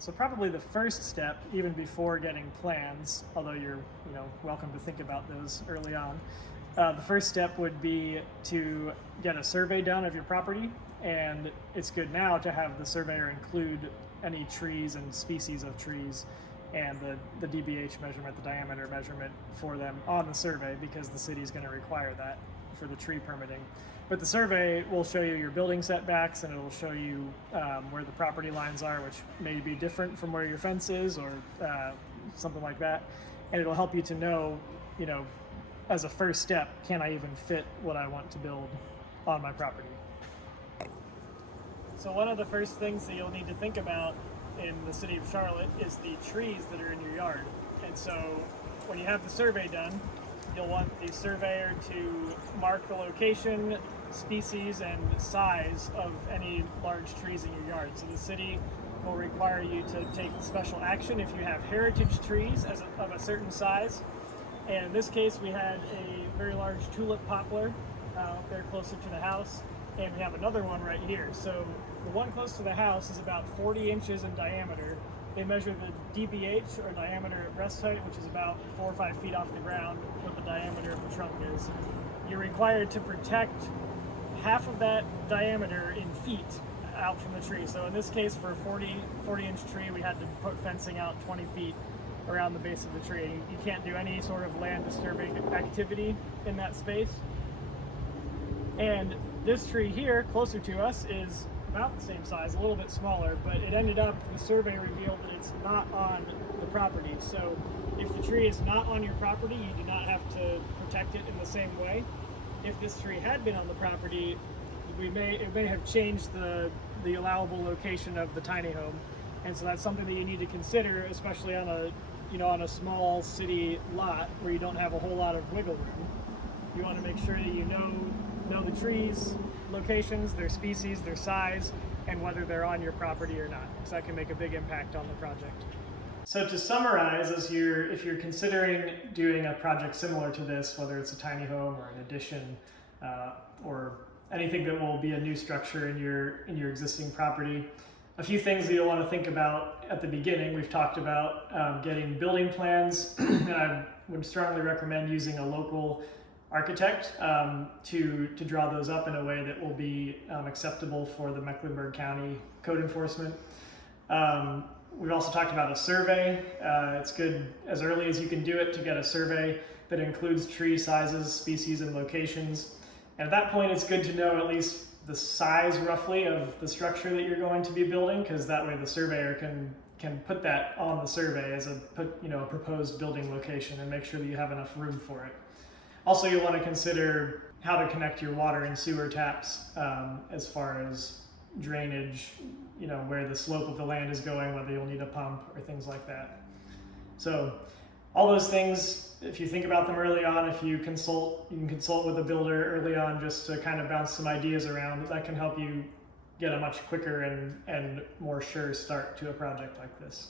So probably the first step, even before getting plans, although you're welcome to think about those early on, the first step would be to get a survey done of your property, and it's good now to have the surveyor include any trees and species of trees and the DBH measurement, the diameter measurement for them on the survey, because the city is going to require that for the tree permitting. But the survey will show you your building setbacks, and it will show you where the property lines are, which may be different from where your fence is, or something like that. And it'll help you to know, as a first step, can I even fit what I want to build on my property? So one of the first things that you'll need to think about in the city of Charlotte is the trees that are in your yard. And so when you have the survey done, you'll want the surveyor to mark the location, species, and size of any large trees in your yard. So the city will require you to take special action if you have heritage trees of a certain size. And in this case, we had a very large tulip poplar up there closer to the house, and we have another one right here. So the one close to the house is about 40 inches in diameter. They measure the DBH, or diameter at breast height, which is about 4 or 5 feet off the ground, what the diameter of the trunk is. You're required to protect half of that diameter in feet out from the tree. So in this case, for a 40-inch tree, we had to put fencing out 20 feet around the base of the tree. You can't do any sort of land disturbing activity in that space. And this tree here, closer to us, is about the same size, a little bit smaller, but it ended up, the survey revealed that it's not on the property. So if the tree is not on your property, you do not have to protect it in the same way. If this tree had been on the property, it may have changed the allowable location of the tiny home. And so that's something that you need to consider, especially on a small city lot where you don't have a whole lot of wiggle room. You want to make sure that you know the trees, locations, their species, their size, and whether they're on your property or not, because that can make a big impact on the project. So to summarize, if you're considering doing a project similar to this, whether it's a tiny home or an addition, or anything that will be a new structure in your existing property, a few things that you'll want to think about at the beginning. We've talked about getting building plans, and I would strongly recommend using a local architect to draw those up in a way that will be acceptable for the Mecklenburg County code enforcement. We've also talked about a survey. It's good as early as you can do it to get a survey that includes tree sizes, species, and locations. And at that point, it's good to know at least the size roughly of the structure that you're going to be building, because that way the surveyor can put that on the survey as a proposed building location and make sure that you have enough room for it. Also, you'll want to consider how to connect your water and sewer taps as far as drainage, where the slope of the land is going, whether you'll need a pump or things like that. So all those things, if you think about them early on, if you can consult with a builder early on just to kind of bounce some ideas around. That can help you get a much quicker and more sure start to a project like this.